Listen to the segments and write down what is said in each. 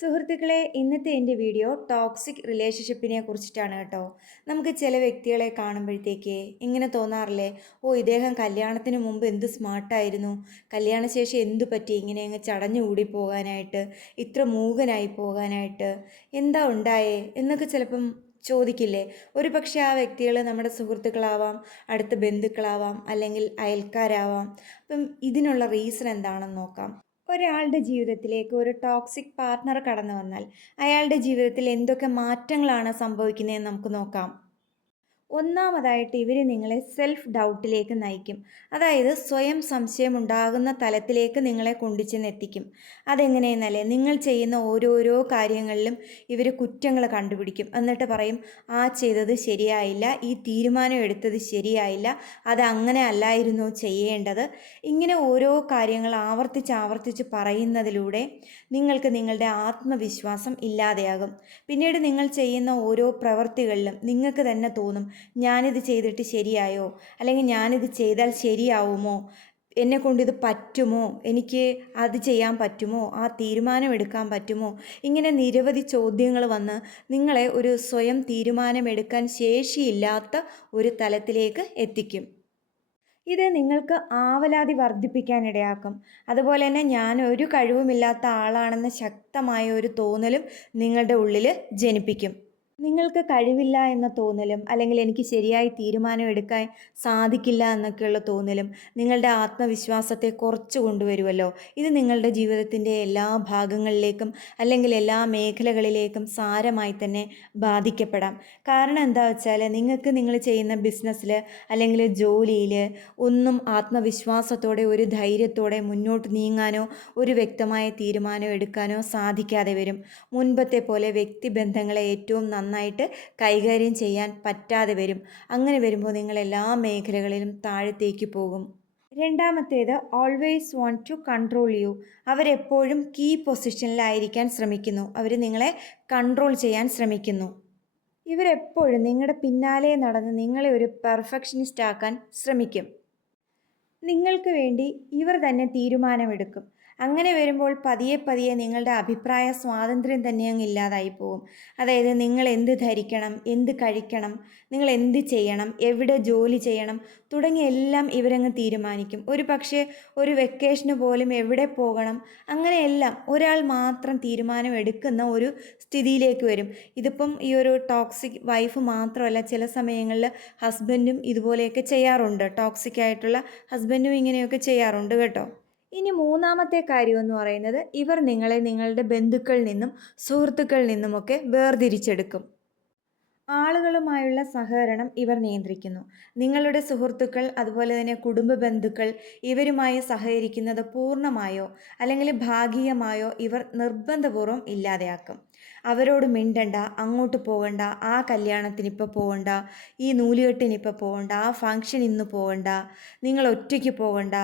സുഹൃത്തുക്കളെ, ഇന്നത്തെ എൻ്റെ വീഡിയോ ടോക്സിക് റിലേഷൻഷിപ്പിനെ കുറിച്ചിട്ടാണ് കേട്ടോ. നമുക്ക് ചില വ്യക്തികളെ കാണുമ്പോഴത്തേക്ക് ഇങ്ങനെ തോന്നാറില്ലേ, ഓ ഇദ്ദേഹം കല്യാണത്തിന് മുമ്പ് എന്ത് സ്മാർട്ടായിരുന്നു, കല്യാണശേഷം എന്തു പറ്റി ഇങ്ങനെ അങ്ങ് ചടഞ്ഞുകൂടി പോകാനായിട്ട്, ഇത്ര മൂകനായി പോകാനായിട്ട്, എന്താ ഉണ്ടായേ എന്നൊക്കെ ചിലപ്പം ചോദിക്കില്ലേ. ഒരു പക്ഷേ ആ വ്യക്തികൾ നമ്മുടെ സുഹൃത്തുക്കളാവാം, അടുത്ത ബന്ധുക്കളാവാം, അല്ലെങ്കിൽ അയൽക്കാരാവാം. അപ്പം ഇതിനുള്ള റീസൺ എന്താണെന്ന് നോക്കാം. ഒരാളുടെ ജീവിതത്തിലേക്ക് ഒരു ടോക്സിക് പാർട്ട്ണർ കടന്നു വന്നാൽ അയാളുടെ ജീവിതത്തിൽ എന്തൊക്കെ മാറ്റങ്ങളാണ് സംഭവിക്കുന്നതെന്ന് നമുക്ക് നോക്കാം. ഒന്നാമതായിട്ട് ഇവർ നിങ്ങളെ സെൽഫ് ഡൗട്ടിലേക്ക് നയിക്കും. അതായത് സ്വയം സംശയം ഉണ്ടാകുന്ന തലത്തിലേക്ക് നിങ്ങളെ കൊണ്ടുചെന്നെത്തിക്കും. അതെങ്ങനെയെന്നല്ലേ, നിങ്ങൾ ചെയ്യുന്ന ഓരോരോ കാര്യങ്ങളിലും ഇവർ കുറ്റങ്ങൾ കണ്ടുപിടിക്കും. എന്നിട്ട് പറയും, ആ ചെയ്തത് ശരിയായില്ല, ഈ തീരുമാനം എടുത്തത് ശരിയായില്ല, അത് അങ്ങനെ അല്ലായിരുന്നു ചെയ്യേണ്ടത്. ഇങ്ങനെ ഓരോ കാര്യങ്ങൾ ആവർത്തിച്ച് ആവർത്തിച്ച് പറയുന്നതിലൂടെ നിങ്ങൾക്ക് നിങ്ങളുടെ ആത്മവിശ്വാസം ഇല്ലാതെയാകും. പിന്നീട് നിങ്ങൾ ചെയ്യുന്ന ഓരോ പ്രവൃത്തികളിലും നിങ്ങൾക്ക് തന്നെ തോന്നും, ഞാനിത് ചെയ്തിട്ട് ശരിയായോ, അല്ലെങ്കിൽ ഞാനിത് ചെയ്താൽ ശരിയാവുമോ, എന്നെക്കൊണ്ടിത് പറ്റുമോ, എനിക്ക് അത് ചെയ്യാൻ പറ്റുമോ, ആ തീരുമാനം എടുക്കാൻ പറ്റുമോ, ഇങ്ങനെ നിരവധി ചോദ്യങ്ങൾ വന്ന് നിങ്ങളെ ഒരു സ്വയം തീരുമാനമെടുക്കാൻ ശേഷിയില്ലാത്ത ഒരു തലത്തിലേക്ക് എത്തിക്കും. ഇത് നിങ്ങൾക്ക് ആവലാതി വർദ്ധിപ്പിക്കാനിടയാക്കും. അതുപോലെ തന്നെ ഞാൻ ഒരു കഴിവുമില്ലാത്ത ആളാണെന്ന ശക്തമായ ഒരു തോന്നലും നിങ്ങളുടെ ഉള്ളിൽ ജനിപ്പിക്കും. നിങ്ങൾക്ക് കഴിവില്ല എന്ന തോന്നലും, അല്ലെങ്കിൽ എനിക്ക് ശരിയായി തീരുമാനം എടുക്കാൻ സാധിക്കില്ല എന്നൊക്കെയുള്ള തോന്നലും നിങ്ങളുടെ ആത്മവിശ്വാസത്തെ കുറച്ച് കൊണ്ടുവരുമല്ലോ. ഇത് നിങ്ങളുടെ ജീവിതത്തിൻ്റെ എല്ലാ ഭാഗങ്ങളിലേക്കും അല്ലെങ്കിൽ എല്ലാ മേഖലകളിലേക്കും സാരമായി തന്നെ ബാധിക്കപ്പെടാം. കാരണം എന്താ വെച്ചാൽ, നിങ്ങൾക്ക് നിങ്ങൾ ചെയ്യുന്ന ബിസിനസ്സിൽ അല്ലെങ്കിൽ ജോലിയിൽ ഒന്നും ആത്മവിശ്വാസത്തോടെ ഒരു ധൈര്യത്തോടെ മുന്നോട്ട് നീങ്ങാനോ ഒരു വ്യക്തമായ തീരുമാനം എടുക്കാനോ സാധിക്കാതെ വരും. മുൻപത്തെ പോലെ വ്യക്തിബന്ധങ്ങളെ ഏറ്റവും നന്നായിട്ട് കൈകാര്യം ചെയ്യാൻ പറ്റാതെ വരും. അങ്ങനെ വരുമ്പോൾ നിങ്ങൾ എല്ലാ മേഖലകളിലും താഴത്തേക്ക് പോകും. രണ്ടാമത്തേത്, always want to control you. അവരെപ്പോഴും കീ പൊസിഷനിലായിരിക്കാൻ ശ്രമിക്കുന്നു. അവർ നിങ്ങളെ കൺട്രോൾ ചെയ്യാൻ ശ്രമിക്കുന്നു. ഇവരെപ്പോഴും നിങ്ങളുടെ പിന്നാലെ നടന്ന് നിങ്ങളെ ഒരു പെർഫെക്ഷനിസ്റ്റ് ആക്കാൻ ശ്രമിക്കും. നിങ്ങൾക്ക് വേണ്ടി ഇവർ തന്നെ തീരുമാനമെടുക്കും. അങ്ങനെ വരുമ്പോൾ പതിയെ പതിയെ നിങ്ങളുടെ അഭിപ്രായ സ്വാതന്ത്ര്യം തന്നെ അങ്ങ് ഇല്ലാതായി പോകും. അതായത് നിങ്ങൾ എന്ത് ധരിക്കണം, എന്ത് കഴിക്കണം, നിങ്ങൾ എന്ത് ചെയ്യണം, എവിടെ ജോലി ചെയ്യണം തുടങ്ങിയ എല്ലാം ഇവരങ്ങ് തീരുമാനിക്കും. ഒരു പക്ഷേ ഒരു വെക്കേഷന് പോലും എവിടെ പോകണം, അങ്ങനെയെല്ലാം ഒരാൾ മാത്രം തീരുമാനം എടുക്കുന്ന ഒരു സ്ഥിതിയിലേക്ക് വരും. ഇതിപ്പം ഈ ഒരു ടോക്സിക് വൈഫ് മാത്രമല്ല, ചില സമയങ്ങളിൽ ഹസ്ബൻഡും ഇതുപോലെയൊക്കെ ചെയ്യാറുണ്ട്. ടോക്സിക് ആയിട്ടുള്ള ഹസ്ബൻഡും ഇങ്ങനെയൊക്കെ ചെയ്യാറുണ്ട് കേട്ടോ. ഇനി മൂന്നാമത്തെ കാര്യം എന്ന് പറയുന്നത്, ഇവർ നിങ്ങളെ നിങ്ങളുടെ ബന്ധുക്കളിൽ നിന്നും സുഹൃത്തുക്കളിൽ നിന്നുമൊക്കെ വേർതിരിച്ചെടുക്കും. ആളുകളുമായുള്ള സഹകരണം ഇവർ നിയന്ത്രിക്കുന്നു. നിങ്ങളുടെ സുഹൃത്തുക്കൾ, അതുപോലെ തന്നെ കുടുംബ ബന്ധുക്കൾ ഇവരുമായി സഹകരിക്കുന്നത് പൂർണ്ണമായോ അല്ലെങ്കിൽ ഭാഗികമായോ ഇവർ നിർബന്ധപൂർവ്വം ഇല്ലാതെയാക്കും. അവരോട് മിണ്ടണ്ട, അങ്ങോട്ട് പോകണ്ട, ആ കല്യാണത്തിന് ഇപ്പോൾ പോകണ്ട, ഈ നൂലുകെട്ടിന് ഇപ്പോൾ പോകണ്ട, ആ ഫംഗ്ഷൻ ഇന്ന് പോകണ്ട, നിങ്ങൾ ഒറ്റയ്ക്ക് പോകണ്ട,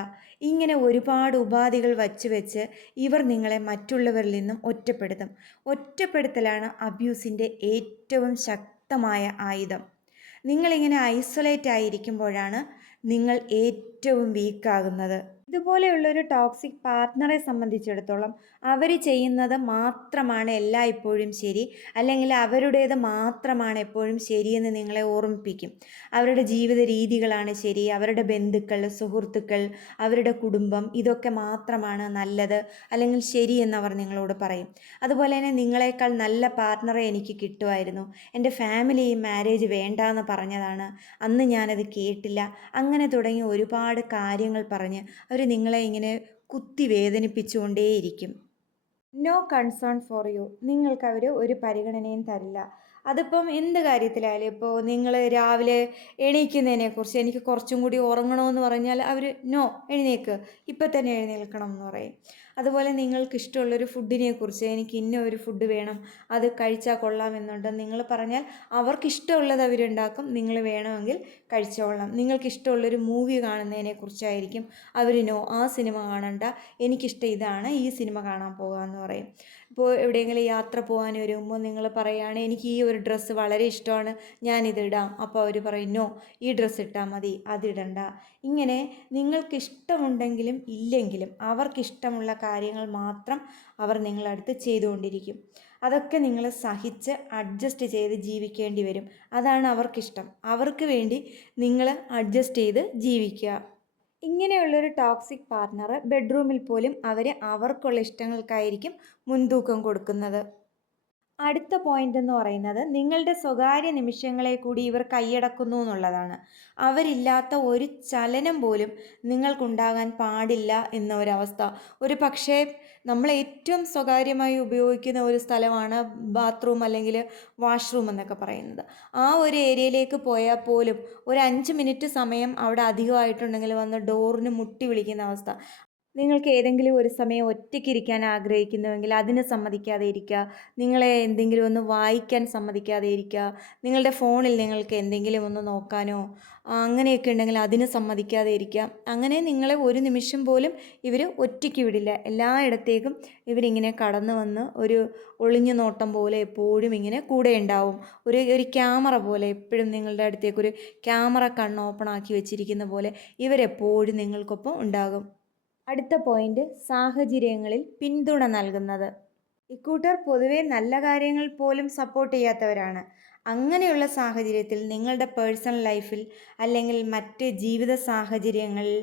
ഇങ്ങനെ ഒരുപാട് ഉപാധികൾ വച്ച് വെച്ച് ഇവർ നിങ്ങളെ മറ്റുള്ളവരിൽ നിന്നും ഒറ്റപ്പെടുത്തും. ഒറ്റപ്പെടുത്തലാണ് അബ്യൂസിൻ്റെ ഏറ്റവും ശക്തമായ ആയുധം. നിങ്ങളിങ്ങനെ ഐസൊലേറ്റ് ആയിരിക്കുമ്പോഴാണ് നിങ്ങൾ ഏറ്റവും വീക്കാകുന്നത്. ഇതുപോലെയുള്ളൊരു ടോക്സിക് പാർട്ട്ണറെ സംബന്ധിച്ചിടത്തോളം അവർ ചെയ്യുന്നത് മാത്രമാണ് എല്ലായ്പ്പോഴും ശരി, അല്ലെങ്കിൽ അവരുടേത് മാത്രമാണ് എപ്പോഴും ശരിയെന്ന് നിങ്ങളെ ഓർമ്മിപ്പിക്കും. അവരുടെ ജീവിത രീതികളാണ് ശരി, അവരുടെ ബന്ധുക്കൾ, സുഹൃത്തുക്കൾ, അവരുടെ കുടുംബം ഇതൊക്കെ മാത്രമാണ് നല്ലത് അല്ലെങ്കിൽ ശരിയെന്നവർ നിങ്ങളോട് പറയും. അതുപോലെ തന്നെ നിങ്ങളെക്കാൾ നല്ല പാർട്ട്ണറെ എനിക്ക് കിട്ടുമായിരുന്നു, എൻ്റെ ഫാമിലി ഈ മാരേജ് വേണ്ടാന്ന് പറഞ്ഞതാണ്, അന്ന് ഞാനത് കേട്ടില്ല, അങ്ങനെ തുടങ്ങി ഒരുപാട് കാര്യങ്ങൾ പറഞ്ഞ് അവർ നിങ്ങളെ ഇങ്ങനെ കുത്തി വേദനിപ്പിച്ചുകൊണ്ടേയിരിക്കും. No concern for you. നിങ്ങൾക്ക് അവർ ഒരു പരിഗണനയും തരില്ല. അതിപ്പം എന്ത് കാര്യത്തിലായാലും, ഇപ്പോൾ നിങ്ങൾ രാവിലെ എണീക്കുന്നതിനെക്കുറിച്ച് എനിക്ക് കുറച്ചും കൂടി ഉറങ്ങണമെന്ന് പറഞ്ഞാൽ അവർ നോ, എഴുന്നേക്ക്, ഇപ്പം തന്നെ എഴുന്നേൽക്കണം എന്ന് പറയും. അതുപോലെ നിങ്ങൾക്ക് ഇഷ്ടമുള്ളൊരു ഫുഡിനെക്കുറിച്ച് എനിക്ക് ഇന്ന ഒരു ഫുഡ് വേണം, അത് കഴിച്ചാൽ കൊള്ളാമെന്നുണ്ട് നിങ്ങൾ പറഞ്ഞാൽ അവർക്കിഷ്ടമുള്ളത് അവരുണ്ടാക്കും, നിങ്ങൾ വേണമെങ്കിൽ കഴിച്ചോളാം. നിങ്ങൾക്കിഷ്ടമുള്ളൊരു മൂവി കാണുന്നതിനെക്കുറിച്ചായിരിക്കും അവർ നോ, ആ സിനിമ കാണണ്ട, എനിക്കിഷ്ടം ഇതാണ്, ഈ സിനിമ കാണാൻ പോകാമെന്ന് പറയും. ഇപ്പോൾ എവിടെയെങ്കിലും യാത്ര പോകാൻ വരുമ്പോൾ നിങ്ങൾ പറയുകയാണ് എനിക്ക് ഈ ഒരു ഡ്രസ്സ് വളരെ ഇഷ്ടമാണ്, ഞാനിതിടാം. അപ്പോൾ അവർ പറയും നോ, ഈ ഡ്രസ്സ് ഇട്ടാൽ മതി, അതിടണ്ട. ഇങ്ങനെ നിങ്ങൾക്കിഷ്ടമുണ്ടെങ്കിലും ഇല്ലെങ്കിലും അവർക്കിഷ്ടമുള്ള കാര്യങ്ങൾ മാത്രം അവർ നിങ്ങളടുത്ത് ചെയ്തുകൊണ്ടിരിക്കും. അതൊക്കെ നിങ്ങൾ സഹിച്ച് അഡ്ജസ്റ്റ് ചെയ്ത് ജീവിക്കേണ്ടി വരും. അതാണ് അവർക്കിഷ്ടം. അവർക്ക് വേണ്ടി നിങ്ങൾ അഡ്ജസ്റ്റ് ചെയ്ത് ജീവിക്കുക. ഇങ്ങനെയുള്ളൊരു ടോക്സിക് പാർട്ണർ ബെഡ്റൂമിൽ പോലും അവർക്കുള്ള ഇഷ്ടങ്ങൾക്കായിരിക്കും മുൻതൂക്കം കൊടുക്കുന്നത്. അടുത്ത പോയിന്റ് എന്ന് പറയുന്നത് നിങ്ങളുടെ സ്വകാര്യ നിമിഷങ്ങളെ കൂടി ഇവർ കൈയടക്കുന്നു എന്നുള്ളതാണ്. അവരില്ലാത്ത ഒരു ചലനം പോലും നിങ്ങൾക്കുണ്ടാകാൻ പാടില്ല എന്ന ഒരവസ്ഥ. ഒരു പക്ഷേ നമ്മൾ ഏറ്റവും സ്വകാര്യമായി ഉപയോഗിക്കുന്ന ഒരു സ്ഥലമാണ് ബാത്റൂം അല്ലെങ്കിൽ വാഷ്റൂം എന്നൊക്കെ പറയുന്നത്. ആ ഒരു ഏരിയയിലേക്ക് പോയാൽ പോലും ഒരു 5 മിനിറ്റ് സമയം അവിടെ അധികമായിട്ടുണ്ടെങ്കിൽ വന്ന് ഡോറിന് മുട്ടി വിളിക്കുന്ന അവസ്ഥ. നിങ്ങൾക്ക് ഏതെങ്കിലും ഒരു സമയം ഒറ്റയ്ക്കിരിക്കാൻ ആഗ്രഹിക്കുന്നുവെങ്കിൽ അതിന് സമ്മതിക്കാതെ ഇരിക്കുക. നിങ്ങളെ എന്തെങ്കിലും ഒന്ന് വായിക്കാൻ സമ്മതിക്കാതെ ഇരിക്കുക. നിങ്ങളുടെ ഫോണിൽ നിങ്ങൾക്ക് എന്തെങ്കിലും ഒന്ന് നോക്കാനോ അങ്ങനെയൊക്കെ ഉണ്ടെങ്കിൽ അതിന് സമ്മതിക്കാതെ ഇരിക്കുക. അങ്ങനെ നിങ്ങളെ ഒരു നിമിഷം പോലും ഇവർ ഒറ്റയ്ക്ക് വിടില്ല. എല്ലായിടത്തേക്കും ഇവരിങ്ങനെ കടന്നു വന്ന് ഒരു ഒളിഞ്ഞു നോട്ടം പോലെ എപ്പോഴും ഇങ്ങനെ കൂടെ ഉണ്ടാവും. ഒരു ക്യാമറ പോലെ എപ്പോഴും നിങ്ങളുടെ അടുത്തേക്കൊരു ക്യാമറ കണ്ണ് ഓപ്പൺ ആക്കി വെച്ചിരിക്കുന്ന പോലെ ഇവരെപ്പോഴും നിങ്ങൾക്കൊപ്പം ഉണ്ടാകും. അടുത്ത പോയിന്റ്, സാഹചര്യങ്ങളിൽ പിന്തുണ നൽകുന്നത്. ഇക്കൂട്ടർ പൊതുവെ നല്ല കാര്യങ്ങൾ പോലും സപ്പോർട്ട് ചെയ്യാത്തവരാണ്. അങ്ങനെയുള്ള സാഹചര്യത്തിൽ നിങ്ങളുടെ പേഴ്സണൽ ലൈഫിൽ അല്ലെങ്കിൽ മറ്റ് ജീവിത സാഹചര്യങ്ങളിൽ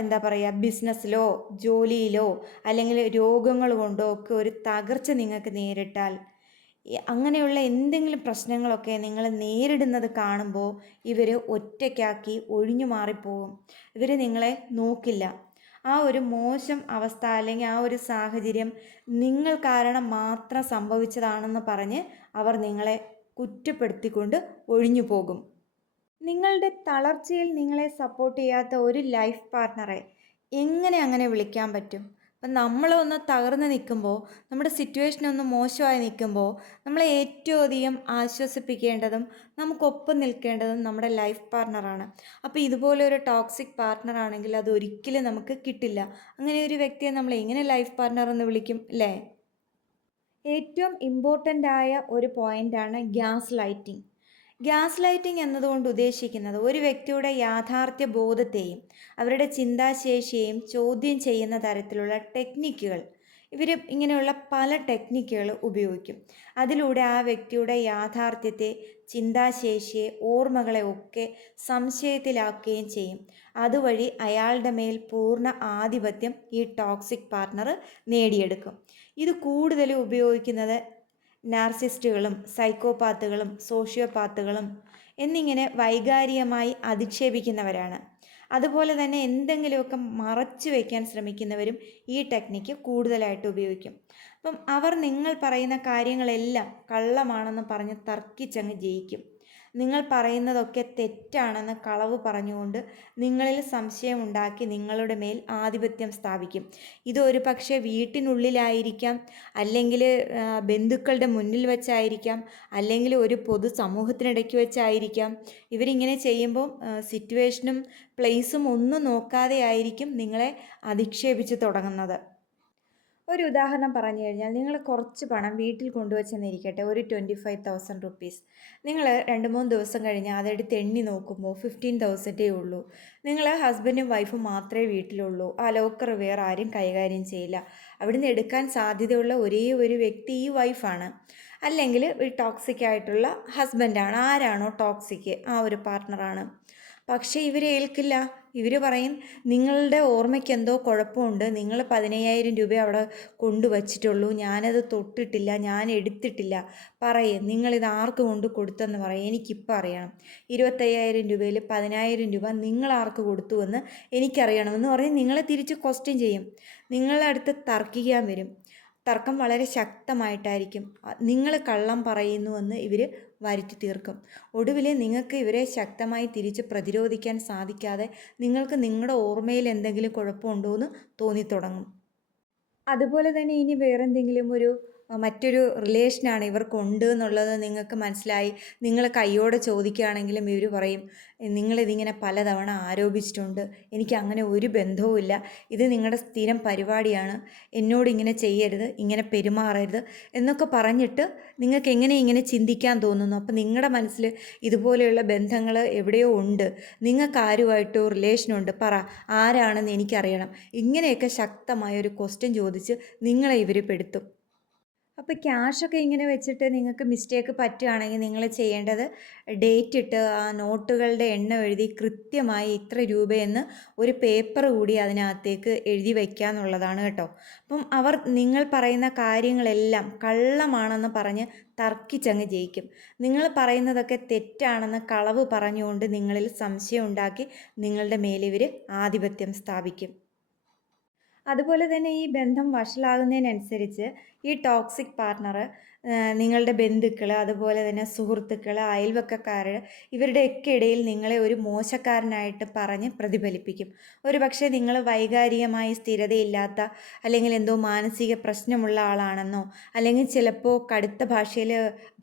എന്താ പറയുക, ബിസിനസ്സിലോ ജോലിയിലോ അല്ലെങ്കിൽ രോഗങ്ങൾ കൊണ്ടോ ഒക്കെ ഒരു തകർച്ച നിങ്ങൾക്ക് നേരിട്ടാൽ, അങ്ങനെയുള്ള എന്തെങ്കിലും പ്രശ്നങ്ങളൊക്കെ നിങ്ങൾ നേരിടുന്നത് കാണുമ്പോൾ ഇവർ ഒറ്റയ്ക്കാക്കി ഒഴിഞ്ഞു മാറിപ്പോകും. ഇവർ നിങ്ങളെ നോക്കില്ല. ആ ഒരു മോശം അവസ്ഥ അല്ലെങ്കിൽ ആ ഒരു സാഹചര്യം നിങ്ങൾ കാരണം മാത്രം സംഭവിച്ചതാണെന്ന് പറഞ്ഞ് അവർ നിങ്ങളെ കുറ്റപ്പെടുത്തിക്കൊണ്ട് ഒഴിഞ്ഞു പോകും. നിങ്ങളുടെ തളർച്ചയിൽ നിങ്ങളെ സപ്പോർട്ട് ചെയ്യാത്ത ഒരു ലൈഫ് പാർട്ട്ണറെ എങ്ങനെ അങ്ങനെ വിളിക്കാൻ പറ്റും? അപ്പം നമ്മളൊന്ന് തകർന്ന് നിൽക്കുമ്പോൾ, നമ്മുടെ സിറ്റുവേഷൻ ഒന്ന് മോശമായി നിൽക്കുമ്പോൾ നമ്മളെ ഏറ്റവും അധികം ആശ്വസിപ്പിക്കേണ്ടതും നമുക്കൊപ്പം നിൽക്കേണ്ടതും നമ്മുടെ ലൈഫ് പാർട്ട്ണറാണ്. അപ്പോൾ ഇതുപോലെ ഒരു ടോക്സിക് പാർട്ട്ണർ ആണെങ്കിൽ അത് ഒരിക്കലും നമുക്ക് കിട്ടില്ല. അങ്ങനെ ഒരു വ്യക്തിയെ നമ്മൾ എങ്ങനെ ലൈഫ് പാർട്ട്ണർ എന്ന് വിളിക്കും, അല്ലേ? ഏറ്റവും ഇമ്പോർട്ടൻ്റ് ആയ ഒരു പോയിൻ്റാണ് ഗ്യാസ് ലൈറ്റിംഗ്. ഗ്യാസ് ലൈറ്റിംഗ് എന്നതുകൊണ്ട് ഉദ്ദേശിക്കുന്നത് ഒരു വ്യക്തിയുടെ യാഥാർത്ഥ്യ ബോധത്തെയും അവരുടെ ചിന്താശേഷിയെയും ചോദ്യം ചെയ്യുന്ന തരത്തിലുള്ള ടെക്നിക്കുകൾ. ഇവർ ഇങ്ങനെയുള്ള പല ടെക്നിക്കുകൾ ഉപയോഗിക്കും. അതിലൂടെ ആ വ്യക്തിയുടെ യാഥാർത്ഥ്യത്തെ, ചിന്താശേഷിയെ, ഓർമ്മകളെ ഒക്കെ സംശയത്തിലാക്കുകയും ചെയ്യും. അതുവഴി അയാളുടെ മേൽ പൂർണ്ണ ആധിപത്യം ഈ ടോക്സിക് പാർട്ട്ണർ നേടിയെടുക്കും. ഇത് കൂടുതലും ഉപയോഗിക്കുന്നത് നാർസിസ്റ്റുകളും സൈക്കോപാത്തുകളും സോഷ്യോപാത്തുകളും എന്നിങ്ങനെ വൈകാരികമായി അധിക്ഷേപിക്കുന്നവരാണ്. അതുപോലെ തന്നെ എന്തെങ്കിലുമൊക്കെ മറച്ചു വയ്ക്കാൻ ശ്രമിക്കുന്നവരും ഈ ടെക്നിക്ക് കൂടുതലായിട്ട് ഉപയോഗിക്കും. അപ്പം അവർ നിങ്ങൾ പറയുന്ന കാര്യങ്ങളെല്ലാം കള്ളമാണെന്ന് പറഞ്ഞ് തർക്കിച്ചങ്ങ് ജയിക്കും. നിങ്ങൾ പറയുന്നതൊക്കെ തെറ്റാണെന്ന് കളവ് പറഞ്ഞുകൊണ്ട് നിങ്ങളിൽ സംശയമുണ്ടാക്കി നിങ്ങളുടെ മേൽ ആധിപത്യം സ്ഥാപിക്കും. ഇതൊരു പക്ഷേ വീട്ടിനുള്ളിലായിരിക്കാം, അല്ലെങ്കിൽ ബന്ധുക്കളുടെ മുന്നിൽ വെച്ചായിരിക്കാം, അല്ലെങ്കിൽ ഒരു പൊതു സമൂഹത്തിനിടയ്ക്ക് വെച്ചായിരിക്കാം. ഇവരിങ്ങനെ ചെയ്യുമ്പോൾ സിറ്റുവേഷനും പ്ലേസും ഒന്നും നോക്കാതെ ആയിരിക്കും നിങ്ങളെ അധിക്ഷേപിച്ച് തുടങ്ങുന്നത്. ഒരു ഉദാഹരണം പറഞ്ഞു കഴിഞ്ഞാൽ, നിങ്ങൾ കുറച്ച് പണം വീട്ടിൽ കൊണ്ടുവച്ചെന്നിരിക്കട്ടെ, ഒരു 25,000 റുപ്പീസ്. നിങ്ങൾ 2-3 ദിവസം കഴിഞ്ഞ് അതെടുത്ത് എണ്ണി നോക്കുമ്പോൾ 15,000 ഉള്ളൂ. നിങ്ങൾ ഹസ്ബൻഡും വൈഫും മാത്രമേ വീട്ടിലുള്ളൂ. ആ ലോക്കർ വേറെ ആരും കൈകാര്യം ചെയ്യില്ല. അവിടുന്ന് എടുക്കാൻ സാധ്യതയുള്ള ഒരേ ഒരു വ്യക്തി ഈ വൈഫാണ്, അല്ലെങ്കിൽ ഒരു ടോക്സിക് ആയിട്ടുള്ള ഹസ്ബൻഡാണ്. ആരാണോ ടോക്സിക്, ആ ഒരു പാർട്ട്ണറാണ്. പക്ഷേ ഇവർ ഏൽക്കില്ല. ഇവർ പറയും നിങ്ങളുടെ ഓർമ്മയ്ക്ക് എന്തോ കുഴപ്പമുണ്ട്, നിങ്ങൾ 15,000 രൂപ അവിടെ കൊണ്ടുവച്ചിട്ടുള്ളൂ, ഞാനത് തൊട്ടിട്ടില്ല, ഞാൻ എടുത്തിട്ടില്ല. പറയേ നിങ്ങളിത് ആർക്ക് കൊണ്ട് കൊടുത്തെന്ന് പറയും, എനിക്കിപ്പോൾ അറിയണം. 25,000 രൂപയിൽ 10,000 രൂപ നിങ്ങൾ ആർക്ക് കൊടുത്തുവെന്ന് എനിക്കറിയണമെന്ന് പറയും. നിങ്ങളെ തിരിച്ച് ക്വസ്റ്റ്യൻ ചെയ്യും. നിങ്ങളുടെ അടുത്ത് തർക്കിക്കാൻ വരും. തർക്കം വളരെ ശക്തമായിട്ടായിരിക്കും. നിങ്ങൾ കള്ളം പറയുന്നുവെന്ന് ഇവർ വരുത്തി തീർക്കും. ഒടുവിൽ നിങ്ങൾക്ക് ഇവരെ ശക്തമായി തിരിച്ച് പ്രതിരോധിക്കാൻ സാധിക്കാതെ നിങ്ങൾക്ക് നിങ്ങളുടെ ഓർമ്മയിൽ എന്തെങ്കിലും കുഴപ്പമുണ്ടോ എന്ന് തോന്നിത്തുടങ്ങും. അതുപോലെ തന്നെ ഇനി വേറെന്തെങ്കിലും ഒരു മറ്റൊരു റിലേഷനാണ് ഇവർക്കുണ്ട് എന്നുള്ളത് നിങ്ങൾക്ക് മനസ്സിലായി. നിങ്ങൾ കയ്യോടെ ചോദിക്കുകയാണെങ്കിലും ഇവർ പറയും, നിങ്ങളിതിങ്ങനെ പലതവണ ആരോപിച്ചിട്ടുണ്ട്, എനിക്ക് അങ്ങനെ ഒരു ബന്ധവുമില്ല, ഇത് നിങ്ങളുടെ സ്ഥിരം പരിപാടിയാണ്, എന്നോട് ഇങ്ങനെ ചെയ്യരുത്, ഇങ്ങനെ പെരുമാറരുത് എന്നൊക്കെ പറഞ്ഞിട്ട് നിങ്ങൾക്ക് എങ്ങനെ ഇങ്ങനെ ചിന്തിക്കാൻ തോന്നുന്നു? അപ്പോൾ നിങ്ങളുടെ മനസ്സിൽ ഇതുപോലെയുള്ള ബന്ധങ്ങൾ എവിടെയോ ഉണ്ട്, നിങ്ങൾക്ക് ആരുമായിട്ടോ റിലേഷനുണ്ട്, പറ ആരാണെന്ന് എനിക്കറിയണം. ഇങ്ങനെയൊക്കെ ശക്തമായൊരു ക്വസ്റ്റ്യൻ ചോദിച്ച് നിങ്ങളെ ഇവർ പെടുത്തും. അപ്പോൾ ക്യാഷൊക്കെ ഇങ്ങനെ വെച്ചിട്ട് നിങ്ങൾക്ക് മിസ്റ്റേക്ക് പറ്റുകയാണെങ്കിൽ നിങ്ങൾ ചെയ്യേണ്ടത്, ഡേറ്റ് ഇട്ട് ആ നോട്ടുകളുടെ എണ്ണം എഴുതി കൃത്യമായി ഇത്ര രൂപയെന്ന് ഒരു പേപ്പർ കൂടി അതിനകത്തേക്ക് എഴുതി വയ്ക്കുക എന്നുള്ളതാണ് കേട്ടോ. അപ്പം അവർ നിങ്ങൾ പറയുന്ന കാര്യങ്ങളെല്ലാം കള്ളമാണെന്ന് പറഞ്ഞ് തർക്കിച്ചങ്ങ് ജയിക്കും. നിങ്ങൾ പറയുന്നതൊക്കെ തെറ്റാണെന്ന് കളവ് പറഞ്ഞുകൊണ്ട് നിങ്ങളിൽ സംശയം ഉണ്ടാക്കി നിങ്ങളുടെ മേലിവർ ആധിപത്യം സ്ഥാപിക്കും. അതുപോലെ തന്നെ ഈ ബന്ധം വഷളാകുന്നതിനനുസരിച്ച് ഈ ടോക്സിക് പാർട്ണർ നിങ്ങളുടെ ബന്ധുക്കൾ, അതുപോലെ തന്നെ സുഹൃത്തുക്കൾ, അയൽവക്കക്കാർ, ഇവരുടെയൊക്കെ ഇടയിൽ നിങ്ങളെ ഒരു മോശക്കാരനായിട്ട് പറഞ്ഞ് പ്രതിഫലിപ്പിക്കും. ഒരു പക്ഷേ നിങ്ങൾ വൈകാരികമായി സ്ഥിരതയില്ലാത്ത, അല്ലെങ്കിൽ എന്തോ മാനസിക പ്രശ്നമുള്ള ആളാണെന്നോ, അല്ലെങ്കിൽ ചിലപ്പോൾ കടുത്ത ഭാഷയിൽ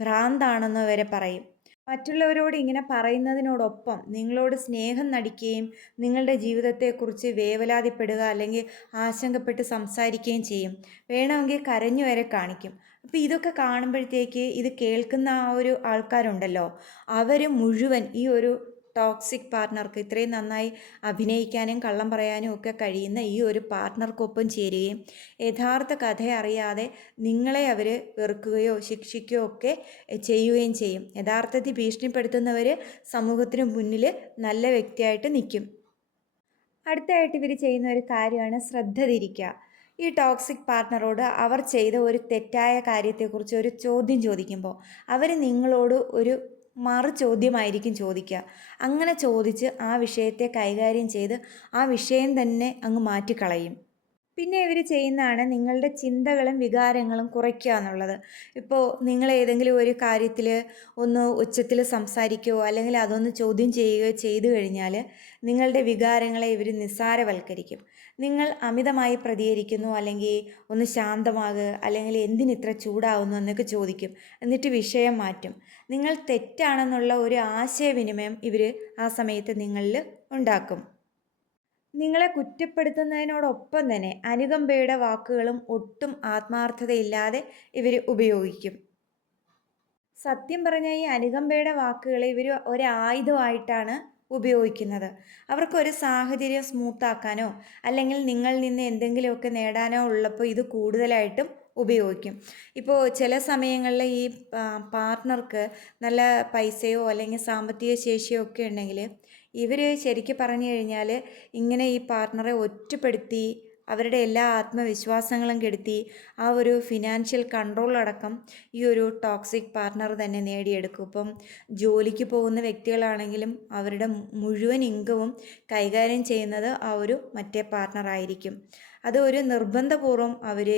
ഭ്രാന്താണെന്നോ വരെ പറയും. മറ്റുള്ളവരോട് ഇങ്ങനെ പറയുന്നതിനോടൊപ്പം നിങ്ങളോട് സ്നേഹം നടിക്കുകയും നിങ്ങളുടെ ജീവിതത്തെക്കുറിച്ച് വേവലാതിപ്പെടുക അല്ലെങ്കിൽ ആശങ്കപ്പെട്ട് സംസാരിക്കുകയും ചെയ്യും. വേണമെങ്കിൽ കരഞ്ഞു വരെ കാണിക്കും. അപ്പോൾ ഇതൊക്കെ കാണുമ്പോഴത്തേക്ക് ഇത് കേൾക്കുന്ന ആ ഒരു ആൾക്കാരുണ്ടല്ലോ, അവർ മുഴുവൻ ഈ ഒരു ടോക്സിക് പാർട്ണർക്ക്, ഇത്രയും നന്നായി അഭിനയിക്കാനും കള്ളം പറയാനും ഒക്കെ കഴിയുന്ന ഈ ഒരു പാർട്ണർക്കൊപ്പം ചേരുകയും യഥാർത്ഥ കഥ അറിയാതെ നിങ്ങളെ അവർ വെറുക്കുകയോ ശിക്ഷിക്കുകയോ ഒക്കെ ചെയ്യുകയും ചെയ്യും. യഥാർത്ഥത്തിൽ ഭീഷണിപ്പെടുത്തുന്നവർ സമൂഹത്തിന് മുന്നിൽ നല്ല വ്യക്തിയായിട്ട് നിൽക്കും. അടുത്തായിട്ട് ഇവർ ചെയ്യുന്ന ഒരു കാര്യമാണ് ശ്രദ്ധ തിരിക്കുക. ഈ ടോക്സിക് പാർട്ണറോട് അവർ ചെയ്ത ഒരു തെറ്റായ കാര്യത്തെക്കുറിച്ച് ഒരു ചോദ്യം ചോദിക്കുമ്പോൾ അവർ നിങ്ങളോട് ഒരു മറു ചോദ്യമായിരിക്കും ചോദിക്കുക. അങ്ങനെ ചോദിച്ച് ആ വിഷയത്തെ കൈകാര്യം ചെയ്ത് ആ വിഷയം തന്നെ അങ്ങ് മാറ്റിക്കളയും. പിന്നെ ഇവർ ചെയ്യുന്നതാണ് നിങ്ങളുടെ ചിന്തകളും വികാരങ്ങളും കുറയ്ക്കുക എന്നുള്ളത്. ഇപ്പോൾ നിങ്ങൾ ഏതെങ്കിലും ഒരു കാര്യത്തിൽ ഒന്ന് ഉച്ചത്തിൽ സംസാരിക്കുകയോ അല്ലെങ്കിൽ അതൊന്ന് ചോദ്യം ചെയ്യുകയോ ചെയ്തു കഴിഞ്ഞാൽ നിങ്ങളുടെ വികാരങ്ങളെ ഇവർ നിസ്സാരവൽക്കരിക്കും. നിങ്ങൾ അമിതമായി പ്രതികരിക്കുന്നു, അല്ലെങ്കിൽ ഒന്ന് ശാന്തമാകുക, അല്ലെങ്കിൽ എന്തിനിത്ര ചൂടാവുന്നു എന്നൊക്കെ ചോദിക്കും. എന്നിട്ട് വിഷയം മാറ്റും. നിങ്ങൾ തെറ്റാണെന്നുള്ള ഒരു ആശയവിനിമയം ഇവർ ആ സമയത്ത് നിങ്ങളിൽ ഉണ്ടാക്കും. നിങ്ങളെ കുറ്റപ്പെടുത്തുന്നതിനോടൊപ്പം തന്നെ അനുകമ്പയുടെ വാക്കുകളും ഒട്ടും ആത്മാർത്ഥതയില്ലാതെ ഇവർ ഉപയോഗിക്കും. സത്യം പറഞ്ഞാൽ ഈ അനുകമ്പയുടെ വാക്കുകൾ ഇവർ ഒരായുധമായിട്ടാണ് ഉപയോഗിക്കുന്നത്. അവർക്കൊരു സാഹചര്യം സ്മൂത്താക്കാനോ അല്ലെങ്കിൽ നിങ്ങളിൽ നിന്ന് എന്തെങ്കിലുമൊക്കെ നേടാനോ ഉള്ളപ്പോൾ ഇത് കൂടുതലായിട്ടും ഉപയോഗിക്കും. ഇപ്പോൾ ചില സമയങ്ങളിൽ ഈ പാർട്ട്ണർക്ക് നല്ല പൈസയോ അല്ലെങ്കിൽ സാമ്പത്തിക ശേഷിയോ ഒക്കെ ഉണ്ടെങ്കിൽ ഇവർ ശരിക്കും പറഞ്ഞു കഴിഞ്ഞാൽ ഇങ്ങനെ ഈ പാർട്ട്ണറെ ഒറ്റപ്പെടുത്തി അവരുടെ എല്ലാ ആത്മവിശ്വാസങ്ങളും കെടുത്തി ആ ഒരു ഫിനാൻഷ്യൽ കൺട്രോൾ അടക്കം ഈ ഒരു ടോക്സിക് പാർട്ട്ണർ തന്നെ നേടിയെടുക്കും. ഇപ്പം ജോലിക്ക് പോകുന്ന വ്യക്തികളാണെങ്കിലും അവരുടെ മുഴുവൻ ഇൻകവും കൈകാര്യം ചെയ്യുന്നത് ആ ഒരു മറ്റേ പാർട്ട്ണറായിരിക്കും. അത് ഒരു നിർബന്ധപൂർവ്വം അവർ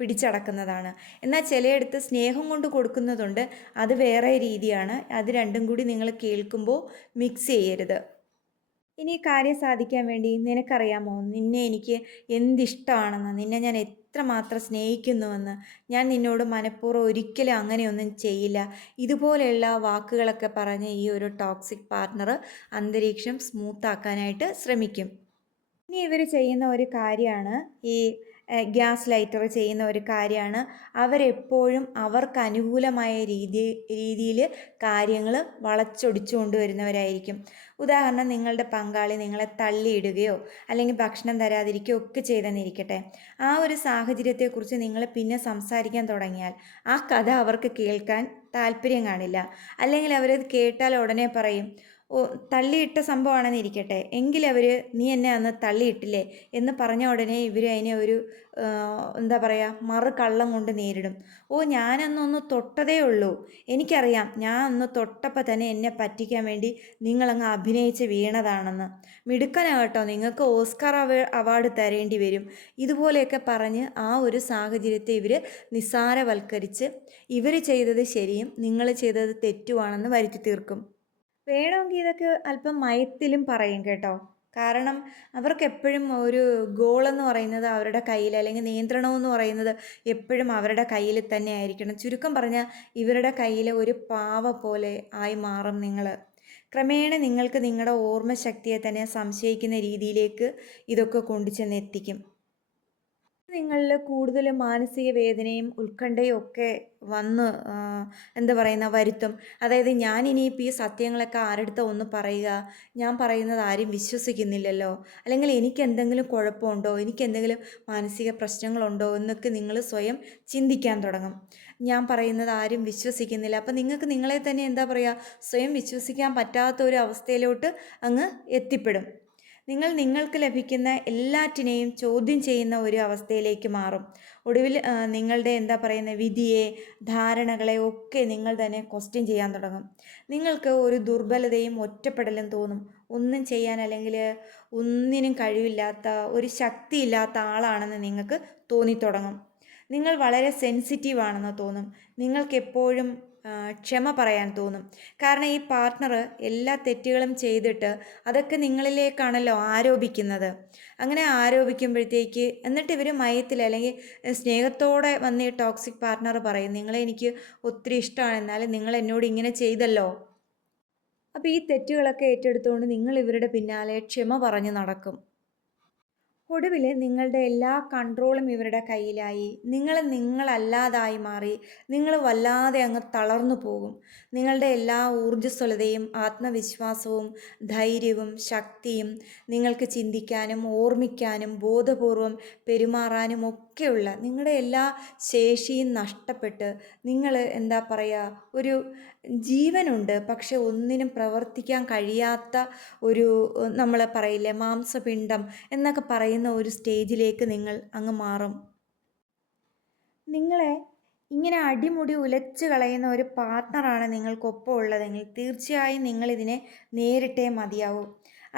പിടിച്ചടക്കുന്നതാണ്. എന്നാൽ ചിലയിടത്ത് സ്നേഹം കൊണ്ട് കൊടുക്കുന്നതുണ്ട്, അത് വേറെ രീതിയാണ്. അത് രണ്ടും കൂടി നിങ്ങൾ കേൾക്കുമ്പോൾ മിക്സ് ചെയ്യരുത്. ഇനി കാര്യം സാധിക്കാൻ വേണ്ടി നിനക്കറിയാമോ, നിന്നെ എനിക്ക് എന്തിഷ്ടമാണെന്ന്, നിന്നെ ഞാൻ എത്രമാത്രം സ്നേഹിക്കുന്നുവെന്ന്, ഞാൻ നിന്നോട് മനഃപൂർവ്വം ഒരിക്കലും അങ്ങനെയൊന്നും ചെയ്യില്ല, ഇതുപോലെയുള്ള വാക്കുകളൊക്കെ പറഞ്ഞ് ഈ ഒരു ടോക്സിക് പാർട്ട്ണർ അന്തരീക്ഷം സ്മൂത്താക്കാനായിട്ട് ശ്രമിക്കും. ഇനി ഇവർ ചെയ്യുന്ന ഒരു കാര്യമാണ്, ഈ ഗ്യാസ് ലൈറ്റർ ചെയ്യുന്ന ഒരു കാര്യമാണ്, അവരെപ്പോഴും അവർക്ക് അനുകൂലമായ രീതിയിൽ കാര്യങ്ങൾ വളച്ചൊടിച്ചു കൊണ്ടുവരുന്നവരായിരിക്കും. ഉദാഹരണം, നിങ്ങളുടെ പങ്കാളി നിങ്ങളെ തള്ളിയിടുകയോ അല്ലെങ്കിൽ ഭക്ഷണം തരാതിരിക്കുകയോ ഒക്കെ ചെയ്തെന്നിരിക്കട്ടെ. ആ ഒരു സാഹചര്യത്തെക്കുറിച്ച് നിങ്ങൾ പിന്നെ സംസാരിക്കാൻ തുടങ്ങിയാൽ ആ കഥ അവർക്ക് കേൾക്കാൻ താല്പര്യം കാണില്ല. അല്ലെങ്കിൽ അവരത് കേട്ടാൽ ഉടനെ പറയും, ഓ തള്ളിയിട്ട സംഭവമാണെന്ന് ഇരിക്കട്ടെ, എങ്കിലവർ നീ എന്നെ അന്ന് തള്ളിയിട്ടില്ലേ എന്ന് പറഞ്ഞ ഉടനെ ഇവർ അതിനെ ഒരു എന്താ പറയുക, മറു കള്ളം കൊണ്ട് നേരിടും. ഓ ഞാനന്നൊന്ന് തൊട്ടതേ ഉള്ളൂ, എനിക്കറിയാം ഞാൻ അന്ന് തൊട്ടപ്പോൾ തന്നെ എന്നെ പറ്റിക്കാൻ വേണ്ടി നിങ്ങളങ്ങ് അഭിനയിച്ച് വീണതാണെന്ന്. മിടുക്കനാകട്ടോ, നിങ്ങൾക്ക് ഓസ്കാർ അവാർഡ് തരേണ്ടി വരും. ഇതുപോലെയൊക്കെ പറഞ്ഞ് ആ ഒരു സാഹചര്യത്തെ ഇവർ നിസ്സാരവൽക്കരിച്ച് ഇവർ ചെയ്തത് ശരിയും നിങ്ങൾ ചെയ്തത് തെറ്റുമാണെന്ന് വരുത്തി തീർക്കും. വേണമെങ്കിൽ ഇതൊക്കെ അല്പം മയത്തിലും പറയും കേട്ടോ. കാരണം അവർക്കെപ്പോഴും ഒരു ഗോളെന്ന് പറയുന്നത് അവരുടെ കയ്യിൽ, അല്ലെങ്കിൽ നിയന്ത്രണമെന്ന് പറയുന്നത് എപ്പോഴും അവരുടെ കയ്യിൽ തന്നെ ആയിരിക്കണം. ചുരുക്കം പറഞ്ഞാൽ ഇവരുടെ കയ്യിൽ ഒരു പാവ പോലെ ആയി മാറും നിങ്ങൾ. ക്രമേണ നിങ്ങൾക്ക് നിങ്ങളുടെ ഓർമ്മശക്തിയെ തന്നെ സംശയിക്കുന്ന രീതിയിലേക്ക് ഇതൊക്കെ കൊണ്ടുചെന്ന് എത്തിക്കും. നിങ്ങളിൽ കൂടുതൽ മാനസിക വേദനയും ഉത്കണ്ഠയും ഒക്കെ വന്ന് എന്താ പറയുന്ന വരുത്തും. അതായത് ഞാൻ ഇനിയിപ്പോൾ ഈ സത്യങ്ങളൊക്കെ ആരെടുത്താ ഒന്ന് പറയുക, ഞാൻ പറയുന്നത് ആരും വിശ്വസിക്കുന്നില്ലല്ലോ, അല്ലെങ്കിൽ എനിക്ക് എന്തെങ്കിലും കുഴപ്പമുണ്ടോ, എനിക്ക് എന്തെങ്കിലും മാനസിക പ്രശ്നങ്ങളുണ്ടോ എന്നൊക്കെ നിങ്ങൾ സ്വയം ചിന്തിക്കാൻ തുടങ്ങും. ഞാൻ പറയുന്നത് ആരും വിശ്വസിക്കുന്നില്ല, അപ്പം നിങ്ങൾക്ക് നിങ്ങളെ തന്നെ എന്താ പറയുക, സ്വയം വിശ്വസിക്കാൻ പറ്റാത്ത ഒരു അവസ്ഥയിലോട്ട് അങ്ങ് എത്തിപ്പെടും. നിങ്ങൾ നിങ്ങൾക്ക് ലഭിക്കുന്ന എല്ലാറ്റിനെയും ചോദ്യം ചെയ്യുന്ന ഒരു അവസ്ഥയിലേക്ക് മാറും. ഒടുവിൽ നിങ്ങളുടെ എന്താ പറയുന്ന വിധിയെ, ധാരണകളെ ഒക്കെ നിങ്ങൾ തന്നെ ക്വസ്റ്റ്യൻ ചെയ്യാൻ തുടങ്ങും. നിങ്ങൾക്ക് ഒരു ദുർബലതയും ഒറ്റപ്പെടലും തോന്നും. ഒന്നും ചെയ്യാൻ, അല്ലെങ്കിൽ ഒന്നിനും കഴിവില്ലാത്ത, ഒരു ശക്തിയില്ലാത്ത ആളാണെന്ന് നിങ്ങൾക്ക് തോന്നിത്തുടങ്ങും. നിങ്ങൾ വളരെ സെൻസിറ്റീവ് ആണെന്ന് തോന്നും. നിങ്ങൾക്കെപ്പോഴും ക്ഷമ പറയാൻ തോന്നും. കാരണം ഈ പാർട്ട്ണർ എല്ലാ തെറ്റുകളും ചെയ്തിട്ട് അതൊക്കെ നിങ്ങളിലേക്കാണല്ലോ ആരോപിക്കുന്നത്. അങ്ങനെ ആരോപിക്കുമ്പോഴത്തേക്ക് എന്നിട്ട് ഇവർ മയത്തിൽ, അല്ലെങ്കിൽ സ്നേഹത്തോടെ വന്ന് ഈ ടോക്സിക് പാർട്ട്ണർ പറയും, നിങ്ങളെ എനിക്ക് ഒത്തിരി ഇഷ്ടമാണ്, എന്നാലും നിങ്ങൾ എന്നോട് ഇങ്ങനെ ചെയ്തല്ലോ. അപ്പോൾ ഈ തെറ്റുകളൊക്കെ ഏറ്റെടുത്തുകൊണ്ട് നിങ്ങൾ ഇവരുടെ പിന്നാലെ ക്ഷമ പറഞ്ഞ് നടക്കും. ഒടുവിൽ നിങ്ങളുടെ എല്ലാ കൺട്രോളും ഇവരുടെ കയ്യിലായി. നിങ്ങൾ നിങ്ങളല്ലാതായി മാറി. നിങ്ങൾ വല്ലാതെ അങ്ങ് തളർന്നു പോകും. നിങ്ങളുടെ എല്ലാ ഊർജ്ജസ്വലതയും ആത്മവിശ്വാസവും ധൈര്യവും ശക്തിയും, നിങ്ങൾക്ക് ചിന്തിക്കാനും ഓർമ്മിക്കാനും ബോധപൂർവം പെരുമാറാനും ഒക്കെയുള്ള നിങ്ങളുടെ എല്ലാ ശേഷിയും നഷ്ടപ്പെട്ട് നിങ്ങൾ എന്താ പറയുക, ഒരു ജീവനുണ്ട് പക്ഷെ ഒന്നിനും പ്രവർത്തിക്കാൻ കഴിയാത്ത ഒരു, നമ്മൾ പറയില്ലേ മാംസപിണ്ഡം എന്നൊക്കെ പറയുന്ന ഒരു സ്റ്റേജിലേക്ക് നിങ്ങൾ അങ്ങ് മാറും. നിങ്ങളെ ഇങ്ങനെ അടിമുടി ഉലച്ച് കളയുന്ന ഒരു പാർട്ട്ണറാണ് നിങ്ങൾക്കൊപ്പം ഉള്ളതെങ്കിൽ തീർച്ചയായും നിങ്ങളിതിനെ നേരിട്ടേ മതിയാവൂ.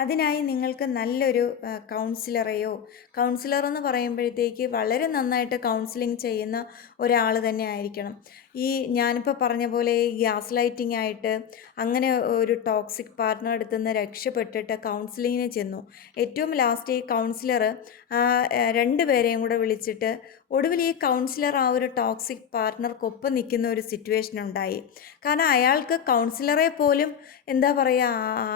അതിനായി നിങ്ങൾക്ക് നല്ലൊരു കൗൺസിലറെയോ, കൗൺസിലർ എന്ന് പറയുമ്പോഴത്തേക്ക് വളരെ നന്നായിട്ട് കൗൺസിലിംഗ് ചെയ്യുന്ന ഒരാൾ തന്നെ ആയിരിക്കണം. ഈ ഞാനിപ്പോൾ പറഞ്ഞ പോലെ ഈ ഗ്യാസ് ലൈറ്റിംഗ് ആയിട്ട് അങ്ങനെ ഒരു ടോക്സിക് പാർട്ട്ണർ അടുത്ത് നിന്ന് രക്ഷപ്പെട്ടിട്ട് കൗൺസിലിങ്ങിന് ചെന്നു. ഏറ്റവും ലാസ്റ്റ് ഈ കൗൺസിലർ രണ്ടുപേരെയും കൂടെ വിളിച്ചിട്ട് ഒടുവിൽ ഈ കൗൺസിലർ ആ ഒരു ടോക്സിക് പാർട്ട്ണർക്കൊപ്പം നിൽക്കുന്ന ഒരു സിറ്റുവേഷൻ ഉണ്ടായി. കാരണം അയാൾക്ക് കൗൺസിലറെ പോലും എന്താ പറയുക,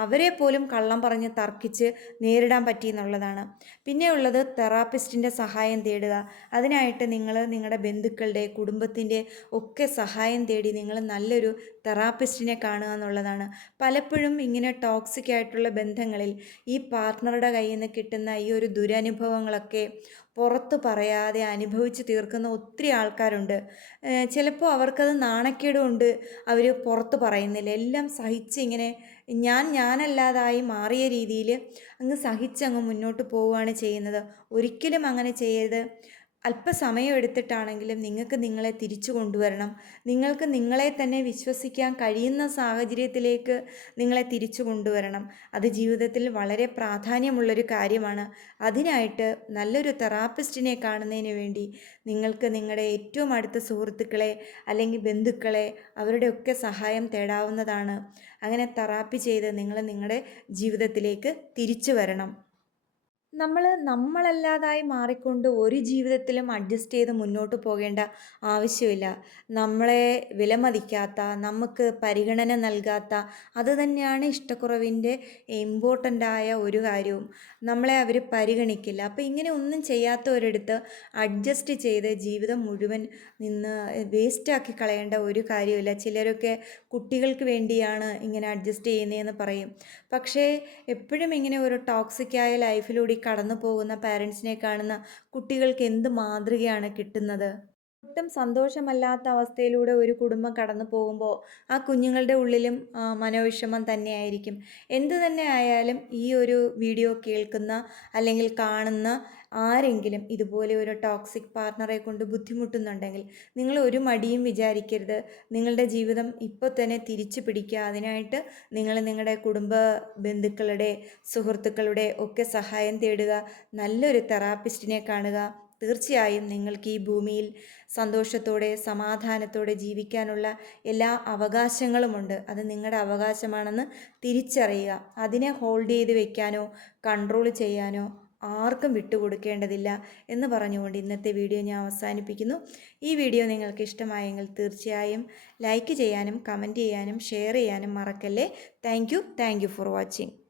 അവരെ പോലും കള്ളം പറഞ്ഞ് തർക്കിച്ച് നേരിടാൻ പറ്റി എന്നുള്ളതാണ്. പിന്നെയുള്ളത് തെറാപ്പിസ്റ്റിൻ്റെ സഹായം തേടുക. അതിനായിട്ട് നിങ്ങൾ നിങ്ങളുടെ ബന്ധുക്കളുടെ, കുടുംബത്തിൻ്റെ ഒക്കെ സഹായം തേടി നിങ്ങൾ നല്ലൊരു തെറാപ്പിസ്റ്റിനെ കാണുക എന്നുള്ളതാണ്. പലപ്പോഴും ഇങ്ങനെ ടോക്സിക് ആയിട്ടുള്ള ബന്ധങ്ങളിൽ ഈ പാർട്ട്ണറുടെ കയ്യിൽ നിന്ന് കിട്ടുന്ന ഈ ഒരു ദുരനുഭവങ്ങളൊക്കെ പുറത്ത് പറയാതെ അനുഭവിച്ച് തീർക്കുന്ന ഒത്തിരി ആൾക്കാരുണ്ട്. ചിലപ്പോൾ അവർക്കത് നാണക്കേട് കൊണ്ട് അവർ പുറത്ത് പറയുന്നില്ല. എല്ലാം സഹിച്ച് ഇങ്ങനെ ഞാനല്ലാതായി മാറിയ രീതിയിൽ അങ്ങ് സഹിച്ചങ്ങ് മുന്നോട്ട് പോവുകയാണ് ചെയ്യുന്നത്. ഒരിക്കലും അങ്ങനെ ചെയ്യരുത്. അല്പസമയം എടുത്തിട്ടാണെങ്കിലും നിങ്ങൾക്ക് നിങ്ങളെ തിരിച്ചു കൊണ്ടുവരണം. നിങ്ങൾക്ക് നിങ്ങളെ തന്നെ വിശ്വസിക്കാൻ കഴിയുന്ന സാഹചര്യത്തിലേക്ക് നിങ്ങളെ തിരിച്ചു കൊണ്ടുവരണം. അത് ജീവിതത്തിൽ വളരെ പ്രാധാന്യമുള്ളൊരു കാര്യമാണ്. അതിനായിട്ട് നല്ലൊരു തെറാപ്പിസ്റ്റിനെ കാണുന്നതിന് വേണ്ടി നിങ്ങൾക്ക് നിങ്ങളുടെ ഏറ്റവും അടുത്ത സുഹൃത്തുക്കളെ അല്ലെങ്കിൽ ബന്ധുക്കളെ അവരുടെയൊക്കെ സഹായം തേടാവുന്നതാണ്. അങ്ങനെ തെറാപ്പി ചെയ്ത് നിങ്ങൾ നിങ്ങളുടെ ജീവിതത്തിലേക്ക് തിരിച്ചു വരണം. നമ്മളല്ലാതായി മാറിക്കൊണ്ട് ഒരു ജീവിതത്തിലും അഡ്ജസ്റ്റ് ചെയ്ത് മുന്നോട്ട് പോകേണ്ട ആവശ്യമില്ല. നമ്മളെ വിലമതിക്കാത്ത, നമുക്ക് പരിഗണന നൽകാത്ത, അത് തന്നെയാണ് ഇഷ്ടക്കുറവിൻ്റെ ഇമ്പോർട്ടൻ്റായ ഒരു കാര്യവും. നമ്മളെ അവർ പരിഗണിക്കില്ല. അപ്പോൾ ഇങ്ങനെ ഒന്നും ചെയ്യാത്തവരെടുത്ത് അഡ്ജസ്റ്റ് ചെയ്ത് ജീവിതം മുഴുവൻ നിന്ന് വേസ്റ്റാക്കി കളയേണ്ട ഒരു കാര്യമില്ല. ചിലരൊക്കെ കുട്ടികൾക്ക് വേണ്ടിയാണ് ഇങ്ങനെ അഡ്ജസ്റ്റ് ചെയ്യുന്നതെന്ന് പറയും. പക്ഷേ എപ്പോഴും ഇങ്ങനെ ഒരു ടോക്സിക്കായ ലൈഫിലൂടെ കടന്നു പോകുന്ന പാരൻസിനെ കാണുന്ന കുട്ടികൾക്ക് എന്ത് മാതൃകയാണ് കിട്ടുന്നത്? ഒട്ടും സന്തോഷമല്ലാത്ത അവസ്ഥയിലൂടെ ഒരു കുടുംബം കടന്നു പോകുമ്പോൾ ആ കുഞ്ഞുങ്ങളുടെ ഉള്ളിലും മനോവിഷമം തന്നെയായിരിക്കും. എന്തു തന്നെ ആയാലും ഈ ഒരു വീഡിയോ കേൾക്കുന്ന അല്ലെങ്കിൽ കാണുന്ന ആരെങ്കിലും ഇതുപോലെ ഒരു ടോക്സിക് പാർട്ട്ണറെ കൊണ്ട് ബുദ്ധിമുട്ടുന്നുണ്ടെങ്കിൽ നിങ്ങൾ ഒരു മടിയും വിചാരിക്കരുത്. നിങ്ങളുടെ ജീവിതം ഇപ്പോൾ തന്നെ തിരിച്ചു പിടിക്കുക. അതിനായിട്ട് നിങ്ങൾ നിങ്ങളുടെ കുടുംബ ബന്ധുക്കളുടെ, സുഹൃത്തുക്കളുടെ ഒക്കെ സഹായം തേടുക. നല്ലൊരു തെറാപ്പിസ്റ്റിനെ കാണുക. തീർച്ചയായും നിങ്ങൾക്ക് ഈ ഭൂമിയിൽ സന്തോഷത്തോടെ സമാധാനത്തോടെ ജീവിക്കാനുള്ള എല്ലാ അവകാശങ്ങളുമുണ്ട്. അത് നിങ്ങളുടെ അവകാശമാണെന്ന് തിരിച്ചറിയുക. അതിനെ ഹോൾഡ് ചെയ്ത് വെക്കാനോ കൺട്രോൾ ചെയ്യാനോ ആർക്കും വിട്ടുകൊടുക്കേണ്ടതില്ല എന്ന് പറഞ്ഞുകൊണ്ട് ഇന്നത്തെ വീഡിയോ ഞാൻ അവസാനിപ്പിക്കുന്നു. ഈ വീഡിയോ നിങ്ങൾക്ക് ഇഷ്ടമായെങ്കിൽ തീർച്ചയായും ലൈക്ക് ചെയ്യാനും കമൻറ്റ് ചെയ്യാനും ഷെയർ ചെയ്യാനും മറക്കല്ലേ. Thank you for watching.